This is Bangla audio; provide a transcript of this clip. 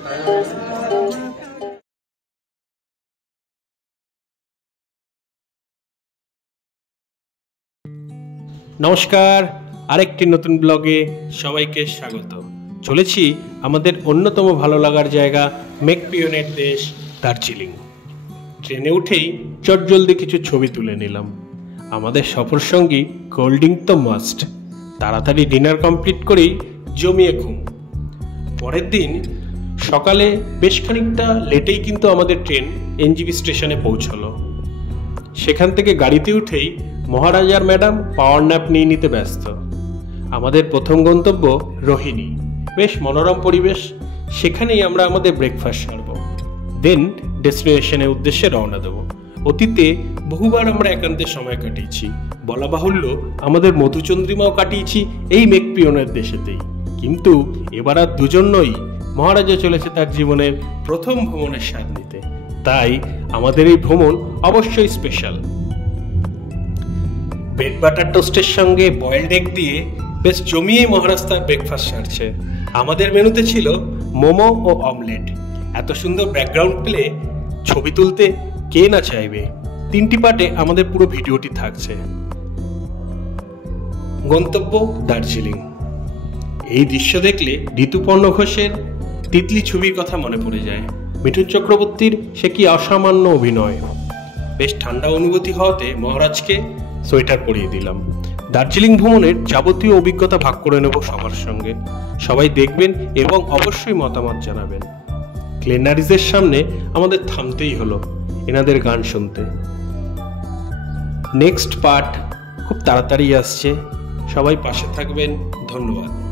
নমস্কার, আরেকটি নতুন ব্লগে সবাইকে স্বাগত। চলেছি আমাদের অন্যতম ভালো লাগার জায়গা মেকপিওনের দেশ দার্জিলিং। ট্রেনে উঠেই চটজলদি কিছু ছবি তুলে নিলাম। আমাদের সফর সঙ্গী কোল্ড ড্রিঙ্ক তো মাস্ট। তাড়াতাড়ি ডিনার কমপ্লিট করেই জমিয়ে ঘুম। পরের দিন সকালে বেশ খানিকটা লেটেই কিন্তু আমাদের ট্রেন এনজিপি স্টেশনে পৌঁছলো। সেখান থেকে গাড়িতে উঠেই মহারাজার ম্যাডাম পাওয়ার ন্যাপ নিয়ে নিতে ব্যস্ত। আমাদের প্রথম গন্তব্য রোহিণী, বেশ মনোরম পরিবেশ। সেখানেই আমরা আমাদের ব্রেকফাস্ট সারব, দেন ডেস্টিনেশনের উদ্দেশ্যে রওনা দেব। অতীতে বহুবার আমরা একান্তে সময় কাটিয়েছি, বলা বাহুল্য আমাদের মধুচন্দ্রিমাও কাটিয়েছি এই মেকপিওনের দেশেতেই। কিন্তু এবার আর দুজন নই, মহারাজা চলেছে তার জীবনের প্রথম ভ্রমণের স্বাদ নিতে। তাই আমাদের এই ভ্রমণ অবশ্যই স্পেশাল। ব্রেড বাটার টোস্টের সঙ্গে বয়েলড এগ দিয়ে বেশ জমিয়েই মহারাজ তার ব্রেকফাস্ট সারছে। আমাদের মেনুতে ছিল মোমো ও অমলেট। এত সুন্দর ব্যাকগ্রাউন্ড পেলে ছবি তুলতে কে না চাইবে। 3টি পার্টে আমাদের পুরো ভিডিওটি থাকছে। গন্তব্য দার্জিলিং। এই দৃশ্য দেখলে ঋতুপর্ণ ঘোষের তিতলি ছবির কথা মনে পড়ে যায়। মিঠুন চক্রবর্তীর সে কি অসামান্য অভিনয়। বেশ ঠান্ডা অনুভূতি হওয়াতে মহারাজকে সোয়েটার পরিয়ে দিলাম। দার্জিলিং ভ্রমণের যাবতীয় অভিজ্ঞতা ভাগ করে নেব সবার সঙ্গে। সবাই দেখবেন এবং অবশ্যই মতামত জানাবেন। গ্লেনারিজের সামনে আমাদের থামতেই হলো এনাদের গান শুনতে। নেক্সট পার্ট খুব তাড়াতাড়ি আসছে, সবাই পাশে থাকবেন। ধন্যবাদ।